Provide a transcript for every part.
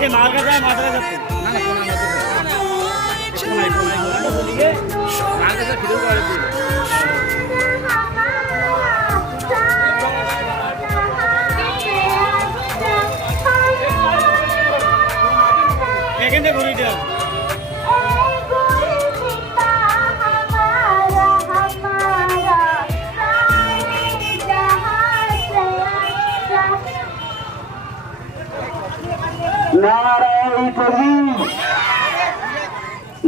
সে মার্কা যায় মাথা যাচ্ছে না না কোনা না তো দিকে মার্কা যায় ভিডিও করে দিই এখানে ঘুরে দাও নারাই তকবীর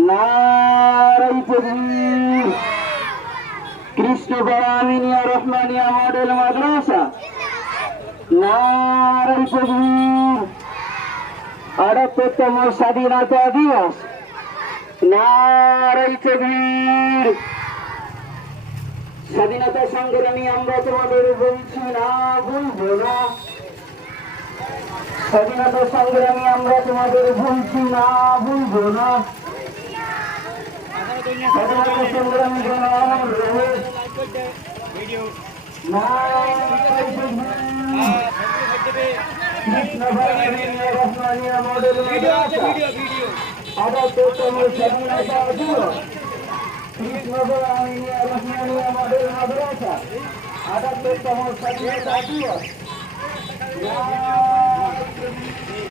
নারাই তকবীর কৃষ্ণ বরামিনিয়া রহমানিয়া মডেল মাদ্রাসা নারাই তকবীর 78তম স্বাধীনতা দিবস নারাই তকবীর স্বাধীনতা সংগ্রামী আমরা তোমাদের বলছি না ভুলবো না স্বাধীনতা সংগ্রামী আমরা তোমাদের ভুলছি না ভুলবো না স্বাধীনতা সংগ্রামী যেন অমর রহে রহমানিয়া মডেল আদাততম স্বাধীনতা দিবস কৃষ্ণ রহমানিয়া মডেল মাদ্রাসা আদাততম স্বাধীনতা দিবস